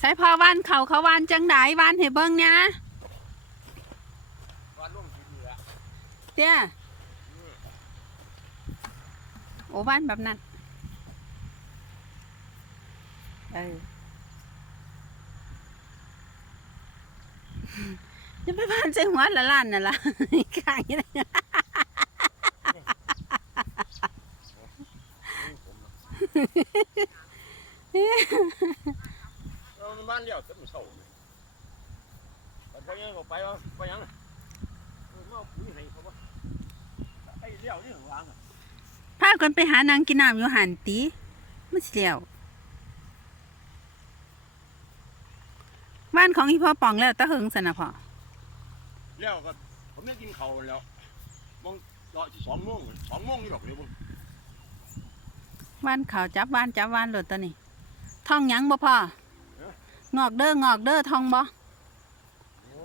ใส่พอวานเขาเขาวานจังไดวานให้เบิ่งเนี่ยนะ วันลงกินเหลือ เตี้ยโอ้วานแบบนั้นเออจะไปวานใส่หัวละล้านน่ะล่ะ ข้างนี้นะ เรา บ้านเลี้ยวเต็มเสาเลยแต่พอยังเขาไปว่าไปยังเออมาเอาปุ๋ยให้เขาว่าไอ้เลี้ยวนี่ของวางอะพากันไปหานางกินน้ำอยู่หันตีมันสิแล้วบ้านของอีพ่อป่องแล้วตะเหิงสนะพ่อเลี้ยวก็ผมไม่กินเขาวแล้วมองรอสองโมงสองโมงนี่หรอกเดี๋ยวผมบ้านเขาจับบ้านจับบ้านโหลดตัวนี้ท่องหยังบ่พ่อ งอกเด้องอกเด้อทองบ่